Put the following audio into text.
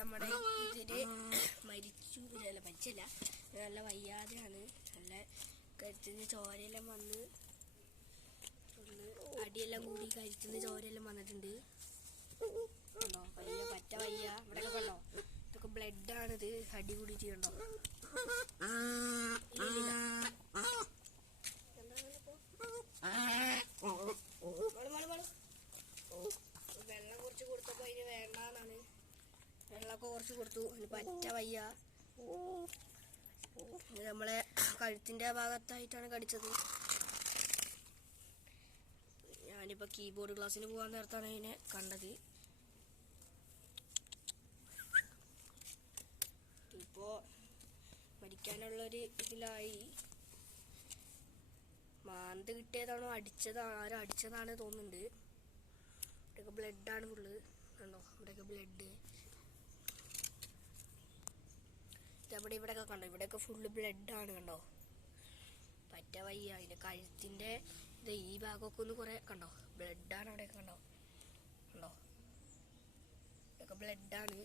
നമ്മുടെ ഇതിന് മരിച്ചു, അല്ല മരിച്ചില്ല, നല്ല വയ്യാതെയാണ്. നല്ല കരുത്തിന് ചോരയെല്ലാം വന്ന് അടിയെല്ലാം കൂടി കരുത്തിന് ചോരയെല്ലാം വന്നിട്ടുണ്ട്. കണ്ടോ, വയ്യ, പറ്റ വയ്യ. ഇവിടെയൊക്കെ കണ്ടോ, ഇതൊക്കെ ബ്ലഡാണിത്, അടി കൂടിയിട്ട് കണ്ടോ. വെള്ളം കുറച്ച് കൊടുത്തപ്പോ അതിന് വേണ്ടാന്നാണ്. വെള്ളമൊക്കെ കുറച്ച് കൊടുത്തു, അതിന് പറ്റ വയ്യ. നമ്മളെ കഴുത്തിന്റെ ഭാഗത്തായിട്ടാണ് കടിച്ചത്. ഞാനിപ്പോ കീബോർഡ് ക്ലാസ്സിന് പോകാൻ നേരത്താണ് അതിനെ കണ്ടത്. ഇപ്പോ മരിക്കാനുള്ളൊരു ഇതിലായി. മാന്ത് കിട്ടിയതാണോ ആരും അടിച്ചതാണ് തോന്നുന്നുണ്ട്. ഇവിടെയൊക്കെ ബ്ലഡാണ് ഫുള്ള്, കണ്ടോ, ഇവിടെയൊക്കെ ബ്ലഡ്. ഇവിടെയൊക്കെ കണ്ടോ, ഇവിടെയൊക്കെ ഫുള്ള് ബ്ലഡാണ്, കണ്ടോ. പറ്റ വയ്യ. അതിൻ്റെ കഴുത്തിൻ്റെ ഇത് ഈ ഭാഗമൊക്കെ ഒന്ന് കുറേ കണ്ടോ, ബ്ലഡാണ്. അവിടെയൊക്കെ കണ്ടോ, കണ്ടോ, ഇതൊക്കെ ബ്ലഡാണ്.